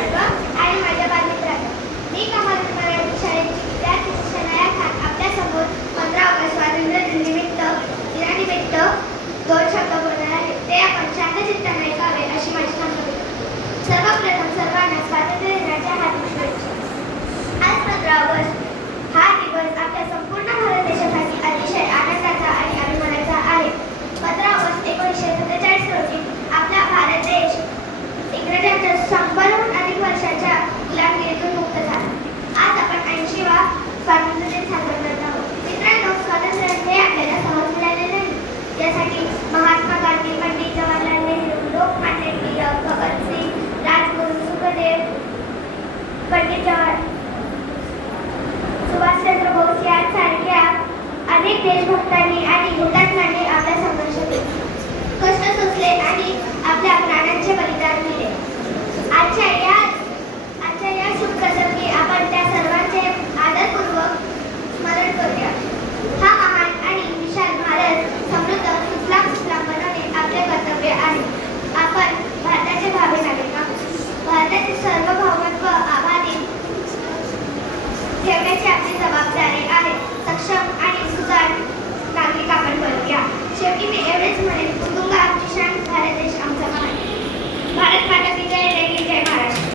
सर्व आणि माझ्या बालमित्रांनो, मी कमल मराठी शाळेची विद्यार्थी शनाया खान आपल्यासमोर 15 ऑगस्ट स्वातंत्र्य दिनानिमित्त 2 शब्द बोलणार आहे. ते आपण शांत चित्ताने ऐकावे अशी माझी ठाम. सर्वप्रथम सर्वांना स्वातंत्र्य दिनाच्या हार्दिक शुभेच्छा. आज 15 ऑगस्ट